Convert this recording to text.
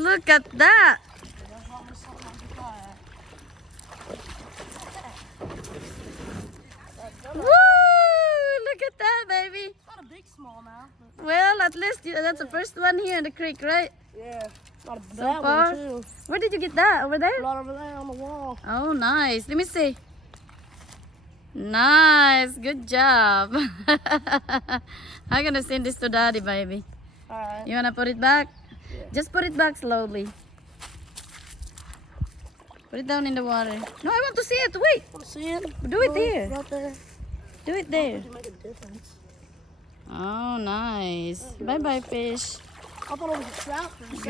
Look at that. Woo! Look at that, baby. It's not a big smallmouth. But Well, at least that's the first one here in the creek, right? yeah, not a So bad far. one too. Where did you get that? Over there? Right over there on the wall. Oh, nice. Let me see. Nice. Good job. I'm gonna send this to Daddy, baby. All right. You wanna put it back? Yeah. Just put it back slowly. Put it down in the water. No, I want to see it. Wait. Want to see it? Do it there. Right there. Do it there. It make a difference. Oh, nice. Bye-bye, fish. I thought it was a trout for a second.